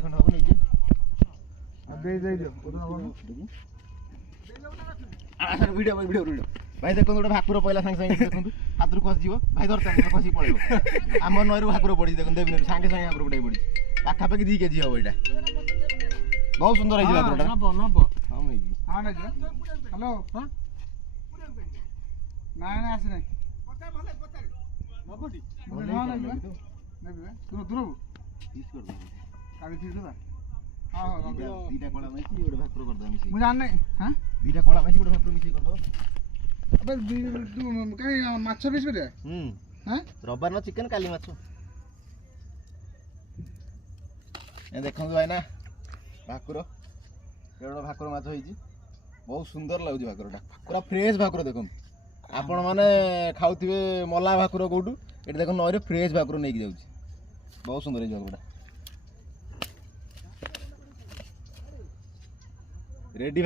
KG खंड हबो नीचे दे दियो वीडियो वीडियो भाई देखो गोटे भाकुर पहला सांगे सांगे देखो हाथ रू खसी भाई धरता खसी पड़े आम नई भाकुर पड़ी देखो देवी नई सांगे सांगे भाकुर पड़े पड़ी पाखापाखि 2 केजी हम यहाँ बहुत सुंदर है भाकुरटा हाँ मैं हाँ ना हेलो हाँ ना ना आसे नहीं नबटी हाँ नहीं नहीं दूर दूर पीस कर दो काली चीज दो हां हां दीटा कोला में गोटे भाकुर कर दो मिसी मुझे आने हां दीटा कोला में गोटे भाकुर मिसी कर दो अबे तू कहीं माछ पीस पे हां रविवार न चिकन काली माछ ए देखंतु भाई ना भाकुर एडो भाकुर माछ होईची बहुत सुंदर लागुची भाकुरटा पूरा फ्रेश भाकुर देखंतु आपण माने खाउथिबे मला भाकुर कोठू एटा देखो नई रे फ्रेश भाकुर नेकी जाउची बहुत सुंदर है भाकुरटा रेडी